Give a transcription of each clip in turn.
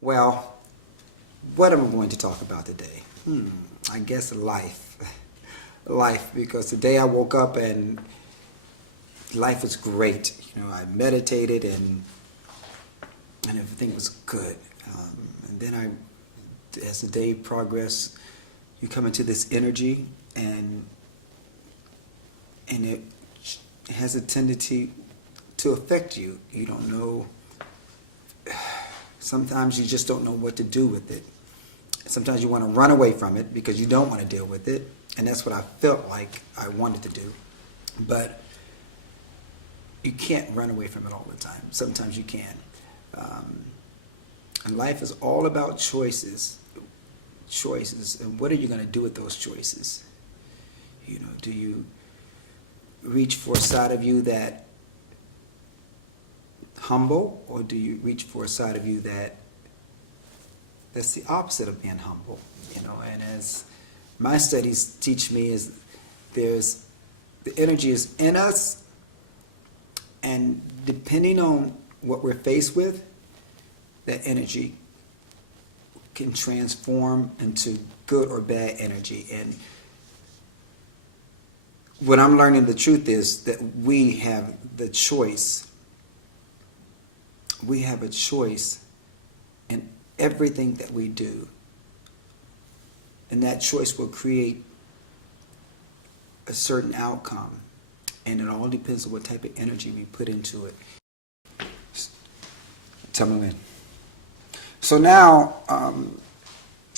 Well, what am I going to talk about today? I guess life. Life, because today I woke up and life was great. I meditated and everything was good. And then as the day progressed, you come into this energy and it has a tendency to affect you. You don't know. Sometimes you just don't know what to do with it. Sometimes you want to run away from it because you don't want to deal with it. And that's what I felt like I wanted to do. But you can't run away from it all the time. Sometimes you can. And life is all about choices. Choices. And what are you going to do with those choices? Do you reach for a side of you that humble, or do you reach for a side of you that's the opposite of being humble? And as my studies teach me, is the energy is in us, and depending on what we're faced with, that energy can transform into good or bad energy. And what I'm learning, the truth is that we have the choice. We have a choice in everything that we do. And that choice will create a certain outcome. And it all depends on what type of energy we put into it. Tell me when. So now,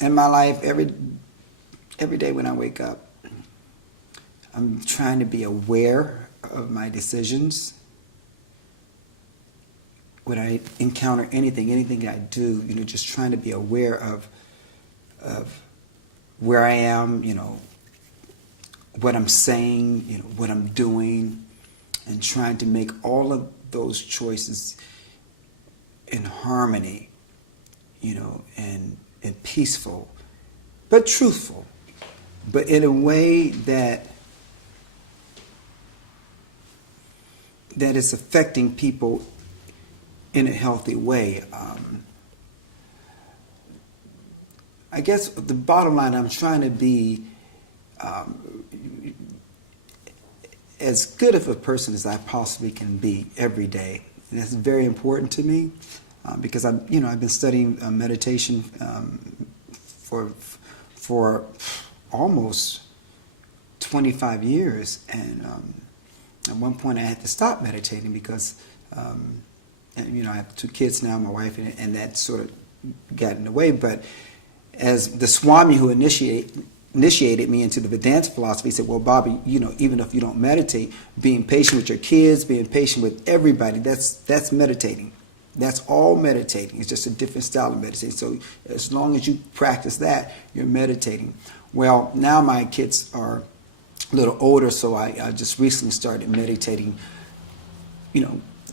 in my life, every day when I wake up, I'm trying to be aware of my decisions. When I encounter anything that I do, just trying to be aware of where I am, what I'm saying, what I'm doing, and trying to make all of those choices in harmony, and peaceful, but truthful, but in a way that is affecting people in a healthy way. I guess the bottom line, I'm trying to be as good of a person as I possibly can be every day. And that's very important to me because I've been studying meditation for almost 25 years, and at one point I had to stop meditating because I have 2 kids now, my wife, and that sort of got in the way. But as the Swami who initiated me into the Vedanta philosophy said, well, Bobby, even if you don't meditate, being patient with your kids, being patient with everybody, that's meditating. That's all meditating. It's just a different style of meditating. So as long as you practice that, you're meditating. Well, now my kids are a little older, so I just recently started meditating,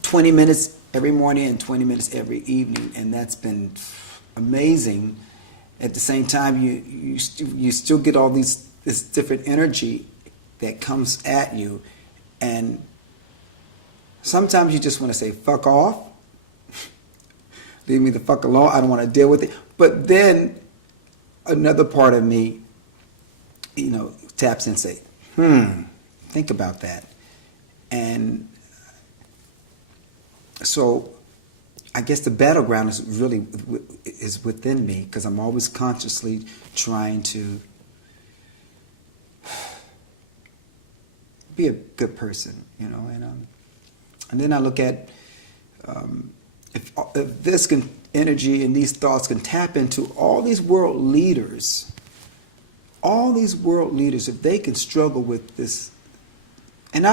20 minutes every morning and 20 minutes every evening, and that's been amazing. At the same time, you still get all this different energy that comes at you, and sometimes you just want to say, fuck off, leave me the fuck alone, I don't want to deal with it. But then another part of me, taps in and say, think about that. And so I guess the battleground is within me, because I'm always consciously trying to be a good person, and then I look at if this energy and these thoughts can tap into all these world leaders, if they can struggle with this, and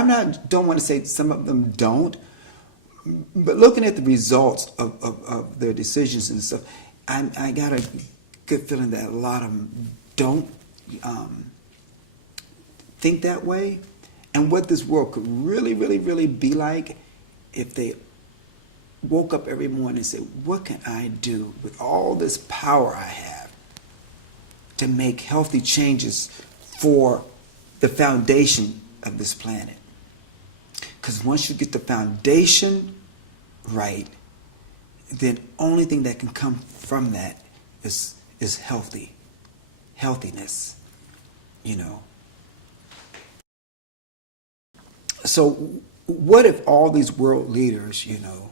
don't want to say some of them don't, but looking at the results of their decisions and stuff, I got a good feeling that a lot of them don't think that way. And what this world could really, really, really be like if they woke up every morning and said, what can I do with all this power I have to make healthy changes for the foundation of this planet? Because once you get the foundation right, then only thing that can come from that is healthiness, you know. So what if all these world leaders, you know,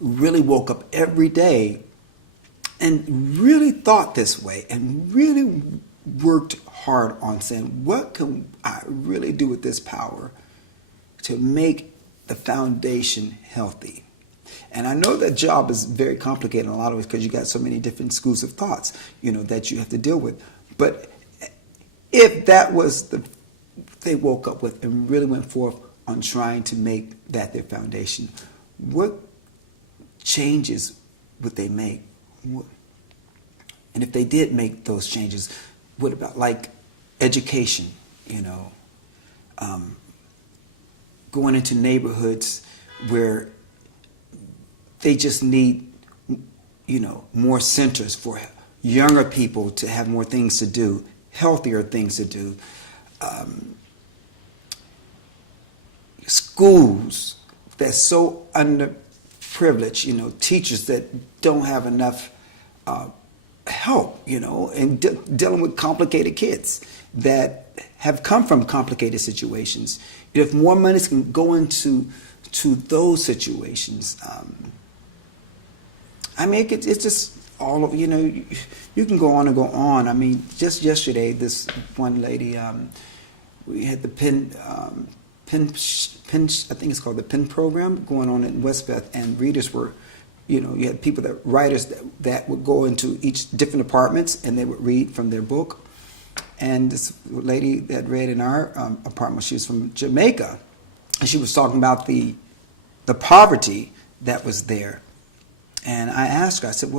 really woke up every day and really thought this way and really worked hard on saying, what can I really do with this power to make the foundation healthy? And I know that job is very complicated in a lot of ways because you got so many different schools of thoughts, you know, that you have to deal with. But if that was they woke up with and really went forth on trying to make that their foundation, what changes would they make? And if they did make those changes, what about like education, you know, going into neighborhoods where they just need, you know, more centers for younger people to have more things to do, healthier things to do. Schools that's so underprivileged, you know, teachers that don't have enough help, you know, and dealing with complicated kids that have come from complicated situations. If more money can go into those situations, I mean, it's just all of, you know, you can go on and go on. I mean, just yesterday, this one lady, we had the Penn, I think it's called the Penn program going on in Westbeth, and readers were, you know, you had people writers that would go into each different apartments and they would read from their book. And this lady that read in our apartment, she was from Jamaica, and she was talking about the poverty that was there. And I asked her, I said,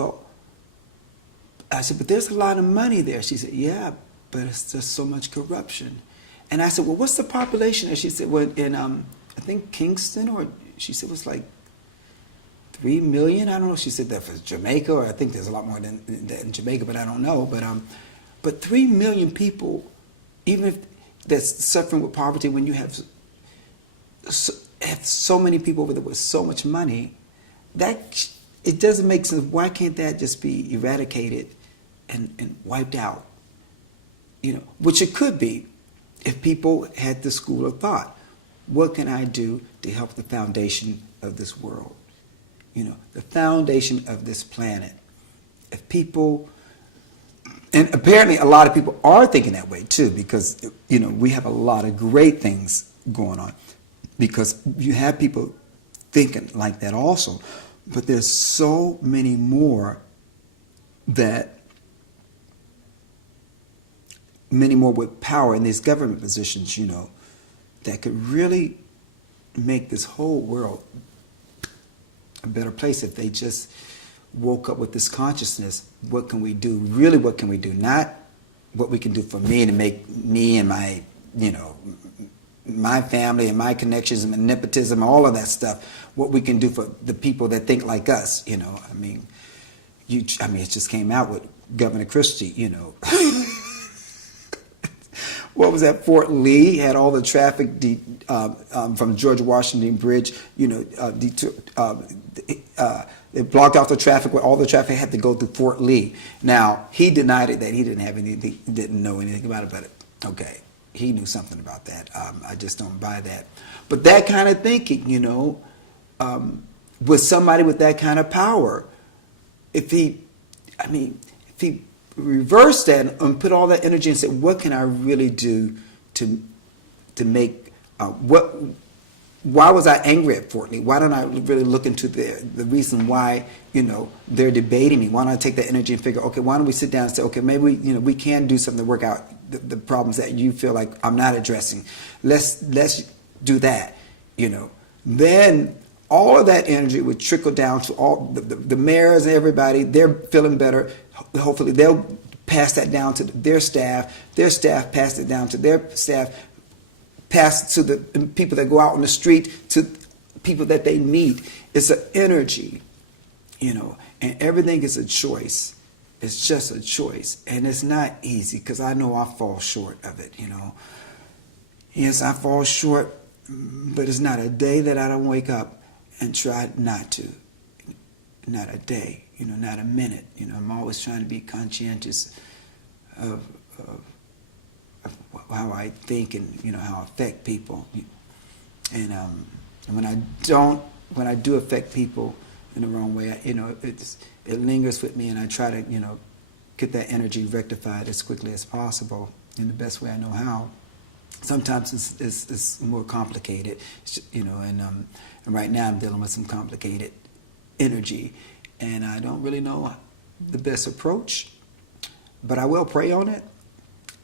but there's a lot of money there. She said, yeah, but it's just so much corruption. And I said, well, what's the population? And she said, well, in, I think Kingston, or she said it was like 3 million. I don't know. She said that for Jamaica, or I think there's a lot more than that in Jamaica, but I don't know. But 3 million people, even if that's suffering with poverty, when you have so many people over there with so much money, that it doesn't make sense. Why can't that just be eradicated and wiped out? You know, which it could be if people had the school of thought. What can I do to help the foundation of this world? You know, the foundation of this planet. If people, and apparently a lot of people are thinking that way too, because, you know, we have a lot of great things going on because you have people thinking like that also. But there's so many more many more with power in these government positions, you know, that could really make this whole world a better place if they just woke up with this consciousness. What can we do? Really, what can we do? Not what we can do for me to make me and my, you know, my family and my connections and nepotism, all of that stuff. What we can do for the people that think like us, you know. I mean, it just came out with Governor Christie, you know. What was that? Fort Lee had all the traffic from George Washington Bridge. You know, it blocked off the traffic where all the traffic had to go through Fort Lee. Now he denied it that he didn't have anything, didn't know anything about it. But okay, he knew something about that. I just don't buy that. But that kind of thinking, you know, with somebody with that kind of power, if he reverse that and put all that energy and say, what can I really do to make why was I angry at Fort Lee? Why don't I really look into the reason why, you know, they're debating me? Why don't I take that energy and figure, okay, why don't we sit down and say, okay, maybe we can do something to work out the problems that you feel like I'm not addressing. Let's do that, you know. Then all of that energy would trickle down to all the mayors and everybody. They're feeling better. Hopefully they'll pass that down to their staff pass it down to their staff, pass it to the people that go out on the street, to people that they meet. It's an energy, you know, and everything is a choice. It's just a choice, and it's not easy because I know I fall short of it, you know. Yes, I fall short, but it's not a day that I don't wake up and try not to. not a day, not a minute. I'm always trying to be conscientious of how I think and how I affect people. And when I do affect people in the wrong way, it lingers with me, and I try to get that energy rectified as quickly as possible in the best way I know how. Sometimes it's more complicated, and right now I'm dealing with some complicated energy, and I don't really know the best approach, but I will pray on it.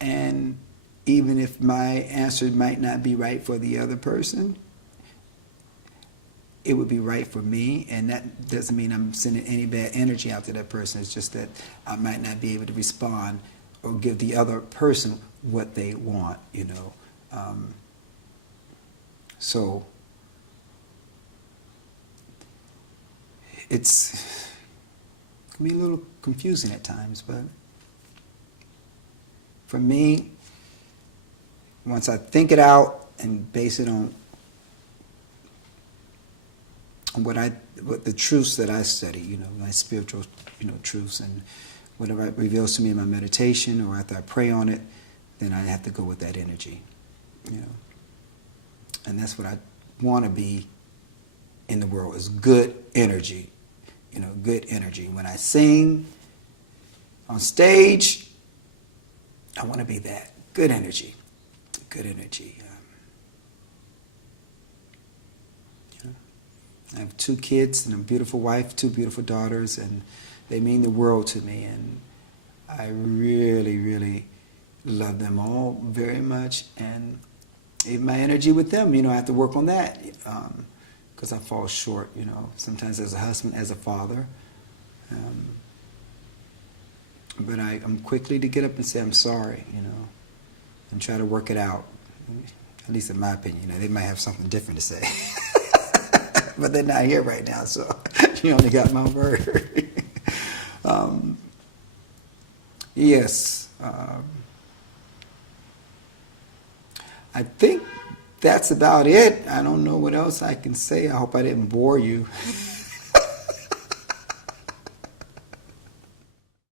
And even if my answer might not be right for the other person, it would be right for me, and that doesn't mean I'm sending any bad energy out to that person. It's just that I might not be able to respond or give the other person what they want, So it can be a little confusing at times, but for me, once I think it out and base it on what the truths that I study, my spiritual, truths, and whatever it reveals to me in my meditation or after I pray on it, then I have to go with that energy, And that's what I want to be in the world, is good energy, good energy. When I sing on stage, I want to be that, good energy, good energy. I have 2 kids and a beautiful wife, 2 beautiful daughters, and they mean the world to me. And I really, really love them all very much. And even my energy with them, I have to work on that because I fall short, sometimes as a husband, as a father. But I'm quickly to get up and say I'm sorry, and try to work it out. At least in my opinion. They might have something different to say. But they're not here right now, so you only got my word. Yes. I think that's about it. I don't know what else I can say. I hope I didn't bore you.